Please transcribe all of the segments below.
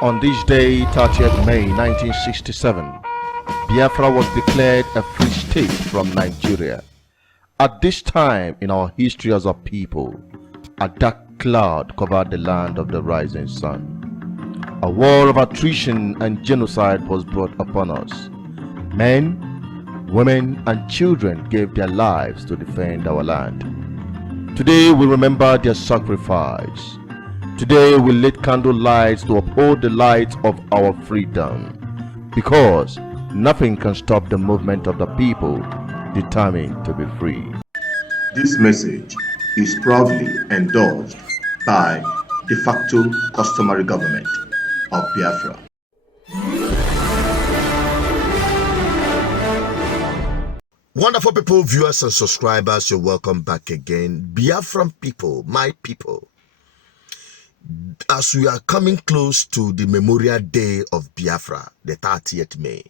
On this day, 30th May 1967, Biafra was declared a free state from Nigeria. At this time in our history as a people, a dark cloud covered the land of the rising sun. A war of attrition and genocide was brought upon us. Men, women, and children gave their lives to defend our land. Today we remember their sacrifice. Today we lit candle lights to uphold the light of our freedom, because nothing can stop the movement of the people determined to be free. This message is proudly endorsed by de facto customary government of Biafra. Wonderful people, viewers and subscribers, you're welcome back again. Biafran people, my people. As we are coming close to the Memorial Day of Biafra, the 30th May,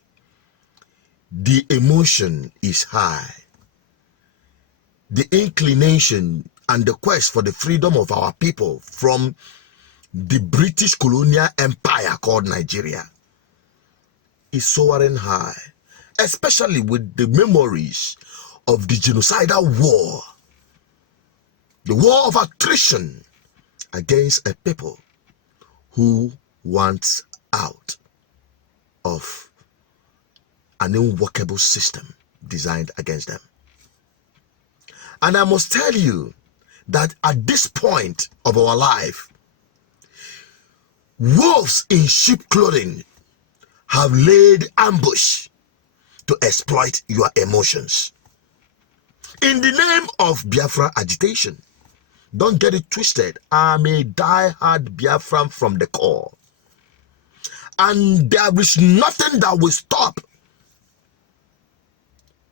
the emotion is high. The inclination and the quest for the freedom of our people from the British colonial empire called Nigeria is soaring high, especially with the memories of the genocidal war, the war of attrition against a people who wants out of an unworkable system designed against them. And I must tell you that at this point of our life, wolves in sheep clothing have laid ambush to exploit your emotions in the name of Biafra agitation. Don't get it twisted. I'm a die-hard Biafran from the core. And there is nothing that will stop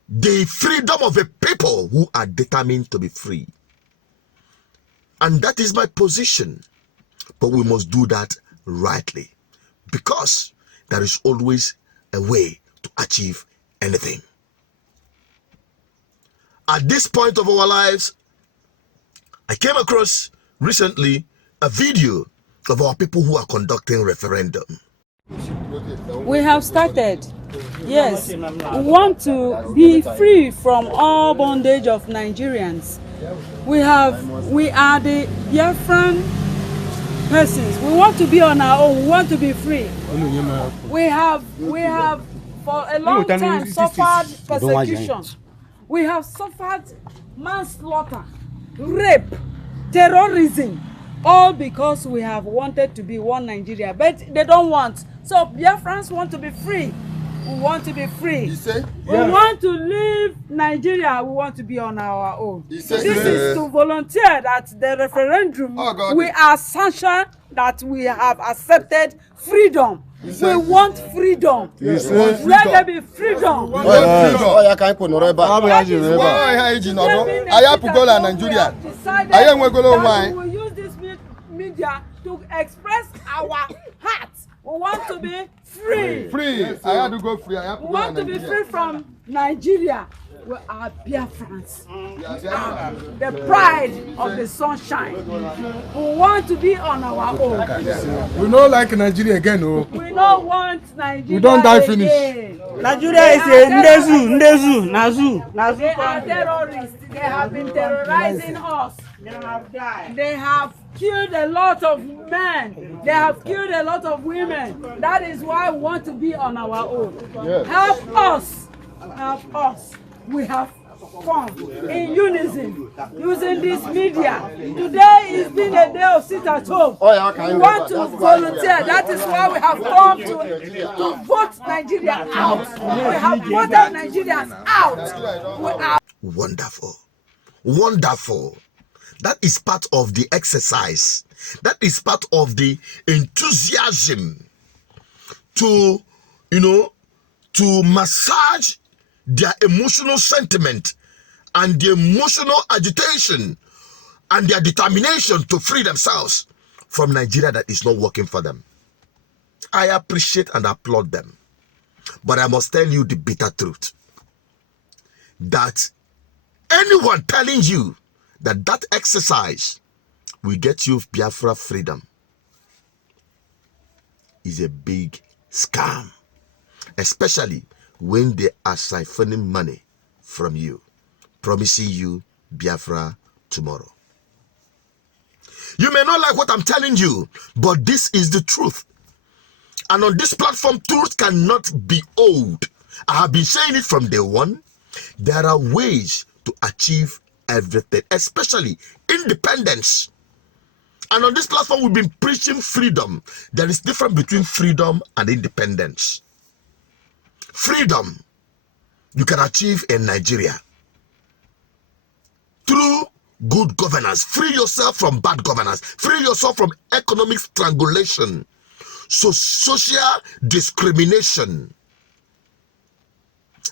the freedom of a people who are determined to be free. And that is my position. But we must do that rightly, because there is always a way to achieve anything. At this point of our lives, I came across recently a video of our people who are conducting referendum. We have started. Yes, we want to be free from all bondage of Nigerians. We are the Biafran persons. We want to be on our own. We want to be free. We have for a long time suffered persecution. We have suffered manslaughter, rape, terrorism, all because we have wanted to be one Nigeria, but they don't want. So Biafrans want to be free. We want to be free. We want to leave Nigeria. We want to be on our own. This is to volunteer that the referendum, we are sanctioned that we have accepted freedom. We want freedom. Let there be freedom. We will use this media to express our hearts. We want to be free. I have to go free. We want to be free from Nigeria. We are Biafrans. The pride of the sunshine. We want to be on our own. We don't like Nigeria again, no. We don't want Nigeria. We don't die finish. Nigeria is a Nazu. They are terrorists. They have been terrorizing us. They have killed a lot of men. They have killed a lot of women. That is why we want to be on our own. Yes. Help us. Help us. We have come in unison using this media. Today is been a day of sit at home. We want to volunteer. That is why we have come to vote Nigeria out. We have voted Nigerians out. We are wonderful. Wonderful. That is part of the exercise. That is part of the enthusiasm to, to massage their emotional sentiment and the emotional agitation and their determination to free themselves from Nigeria that is not working for them. I appreciate and applaud them. But I must tell you the bitter truth. That anyone telling you that exercise will get you Biafra freedom is a big scam, especially when they are siphoning money from you, promising you Biafra tomorrow. You may not like what I'm telling you, but this is the truth. And on this platform, truth cannot be old. I have been saying it from day one. There are ways to achieve everything, especially independence. And on this platform, we've been preaching freedom. There is difference between freedom and independence. Freedom you can achieve in Nigeria through good governance. Free yourself from bad governance. Free yourself from economic strangulation, so social discrimination,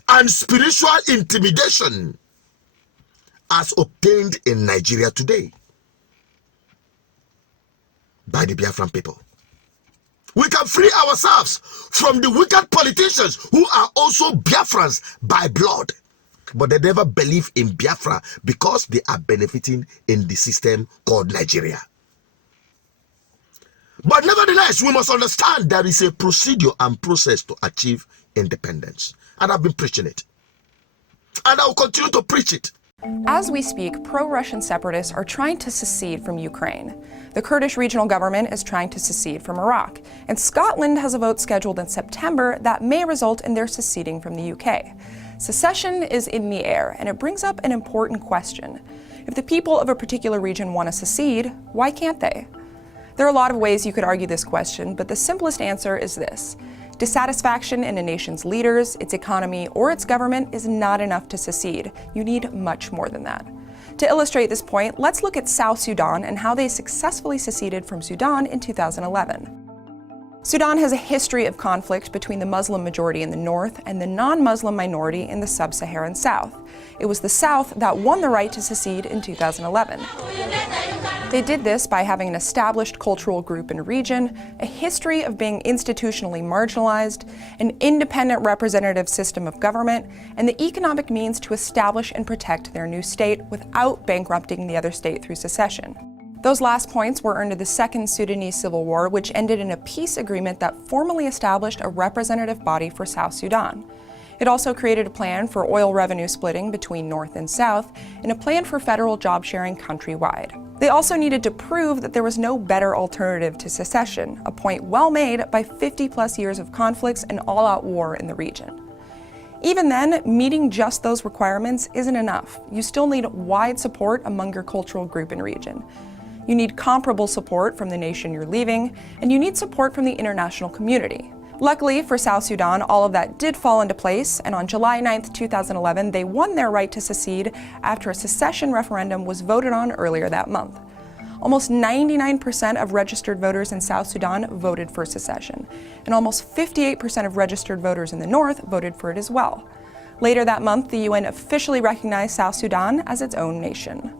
and spiritual intimidation as obtained in Nigeria today by the Biafran people. We can free ourselves from the wicked politicians who are also Biafrans by blood, but they never believe in Biafra because they are benefiting in the system called Nigeria. But nevertheless, we must understand there is a procedure and process to achieve independence. And I've been preaching it. And I will continue to preach it. As we speak, pro-Russian separatists are trying to secede from Ukraine. The Kurdish regional government is trying to secede from Iraq. And Scotland has a vote scheduled in September that may result in their seceding from the UK. Secession is in the air, and it brings up an important question. If the people of a particular region want to secede, why can't they? There are a lot of ways you could argue this question, but the simplest answer is this. Dissatisfaction in a nation's leaders, its economy, or its government is not enough to secede. You need much more than that. To illustrate this point, let's look at South Sudan and how they successfully seceded from Sudan in 2011. Sudan has a history of conflict between the Muslim majority in the north and the non-Muslim minority in the sub-Saharan south. It was the South that won the right to secede in 2011. They did this by having an established cultural group and region, a history of being institutionally marginalized, an independent representative system of government, and the economic means to establish and protect their new state without bankrupting the other state through secession. Those last points were earned in the Second Sudanese Civil War, which ended in a peace agreement that formally established a representative body for South Sudan. It also created a plan for oil revenue splitting between North and South, and a plan for federal job sharing countrywide. They also needed to prove that there was no better alternative to secession, a point well made by 50+ years of conflicts and all-out war in the region. Even then, meeting just those requirements isn't enough. You still need wide support among your cultural group and region. You need comparable support from the nation you're leaving, and you need support from the international community. Luckily for South Sudan, all of that did fall into place, and on July 9, 2011, they won their right to secede after a secession referendum was voted on earlier that month. Almost 99% of registered voters in South Sudan voted for secession, and almost 58% of registered voters in the north voted for it as well. Later that month, the UN officially recognized South Sudan as its own nation.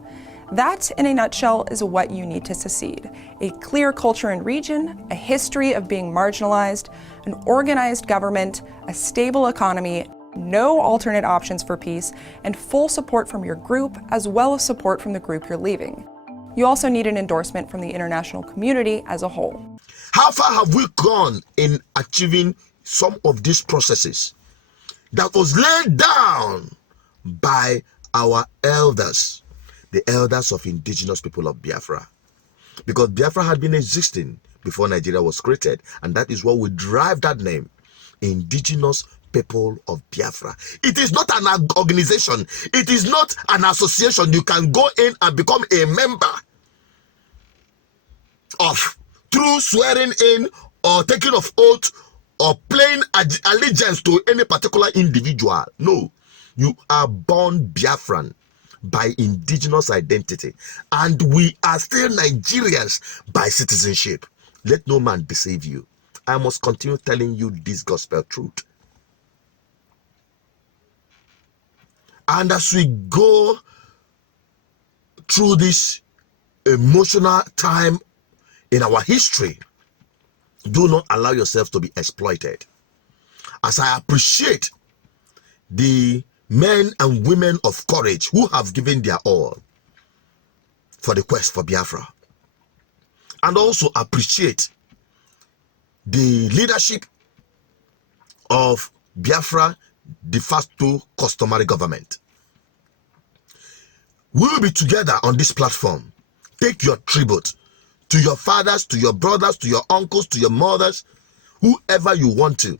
That, in a nutshell, is what you need to secede. A clear culture and region, a history of being marginalized, an organized government, a stable economy, no alternate options for peace, and full support from your group, as well as support from the group you're leaving. You also need an endorsement from the international community as a whole. How far have we gone in achieving some of these processes that was laid down by our elders, the elders of indigenous people of Biafra? Because Biafra had been existing before Nigeria was created, and that is what we derive that name, indigenous people of Biafra. It is not an organization. It is not an association you can go in and become a member of through swearing in or taking of oath or playing allegiance to any particular individual. No, you are born Biafran by indigenous identity, and we are still Nigerians by citizenship. Let no man deceive you. I must continue telling you this gospel truth. And as we go through this emotional time in our history, do not allow yourself to be exploited. As I appreciate the men and women of courage who have given their all for the quest for Biafra, and also appreciate the leadership of Biafra de facto customary government. We will be together on this platform. Take your tribute to your fathers, to your brothers, to your uncles, to your mothers, whoever you want to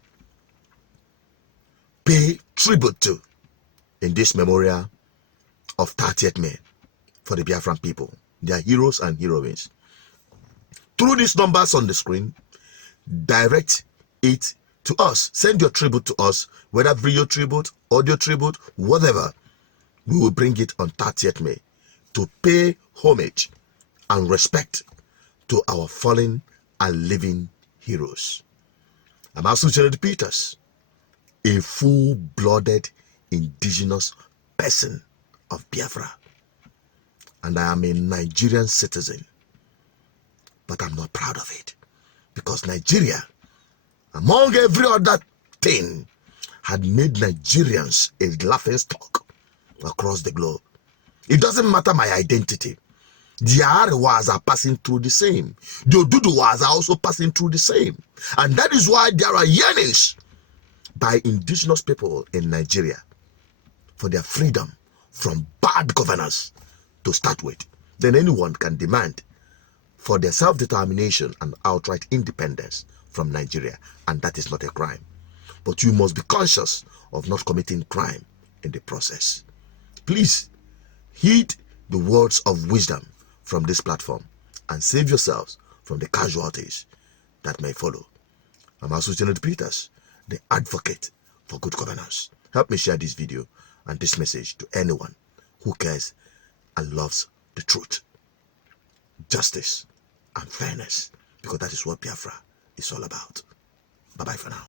pay tribute to in this memorial of 30th May for the Biafran people, their heroes and heroines. Through these numbers on the screen, direct it to us. Send your tribute to us, whether video tribute, audio tribute, whatever. We will bring it on 30th May to pay homage and respect to our fallen and living heroes. I'm also Jared Peters, a full-blooded indigenous person of Biafra. And I am a Nigerian citizen. But I'm not proud of it. Because Nigeria, among every other thing, had made Nigerians a laughingstock across the globe. It doesn't matter my identity. The Arewas are passing through the same. The Oduduwas are also passing through the same. And that is why there are yearnings by indigenous people in Nigeria for their freedom from bad governance to start with. Then anyone can demand for their self-determination and outright independence from Nigeria. And that is not a crime. But you must be conscious of not committing crime in the process. Please heed the words of wisdom from this platform and save yourselves from the casualties that may follow. I'm also Janet Peters, the advocate for good governance. Help me share this video and this message to anyone who cares and loves the truth, justice, and fairness, because that is what Biafra is all about. Bye-bye for now.